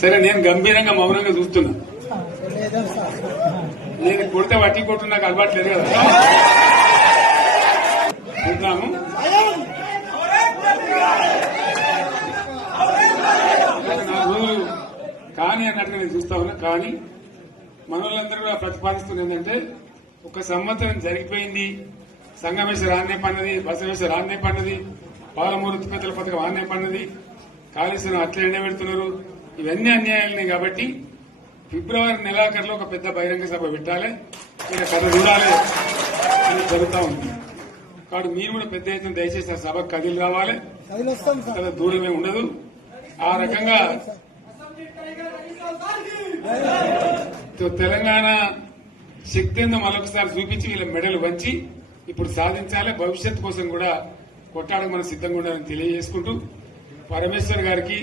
సరే నేను గంభీరంగా మౌనంగా చూస్తున్నా. నేను కొడితే వట్టి కొట్టు నాకు అలవాటు లేదు కదా. చూద్దాము. కానీ అన్నట్టుగా నేను చూస్తా ఉన్నా. కానీ మనోళ్ళందరూ కూడా ప్రతిపాదిస్తుంది ఏంటంటే, ఒక సంవత్సరం జరిగిపోయింది, సంగమేశ్వర ఆన్నే పన్నది, బసవేశ్వర ఆన్నే పన్నది, పాలమూరు ఉత్పత్తుల పథకం ఆన్నే పన్నది, కాళేశ్వరం అట్లా ఎండబెడుతున్నారు, ఇవన్నీ అన్యాయాలున్నాయి. కాబట్టి ఫిబ్రవరి నెలాఖరులో ఒక పెద్ద బహిరంగ సభ పెట్టాలి, ఇక్కడ కథ చూడాలి అని జరుగుతా ఉంది. కాబట్టి మీరు కూడా పెద్ద ఎత్తున దయచేసి ఆ సభకు కదిలి రావాలి, కదా దూరమే ఉండదు. ఆ రకంగా తెలంగాణ శక్తి ఏందో మరొకసారి చూపించి వీళ్ళ మెడలు వంచి ఇప్పుడు సాధించాలి. భవిష్యత్ కోసం కూడా కొట్టాడకు మనం సిద్ధంగా ఉండాలని తెలియజేసుకుంటూ, పరమేశ్వర్ గారికి